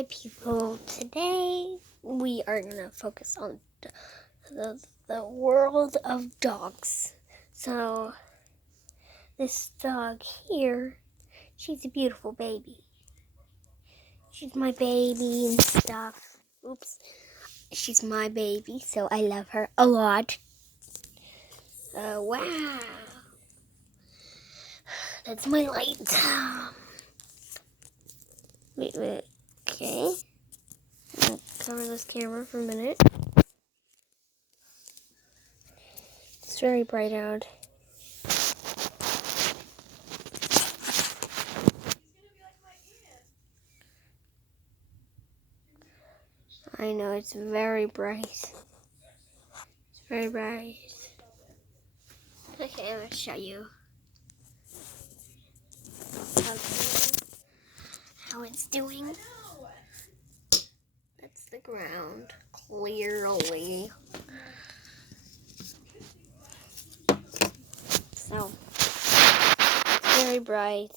Hi people, today we are going to focus on the world of dogs. So, this dog here, she's a beautiful baby. She's my baby and stuff. Oops. She's my baby, so I love her a lot. Wow. That's my light. Wait. Okay. Cover this camera for a minute. It's very bright out. I know, it's very bright. It's very bright. Okay, let's show you how it's doing. That's the ground, clearly. So, it's very bright.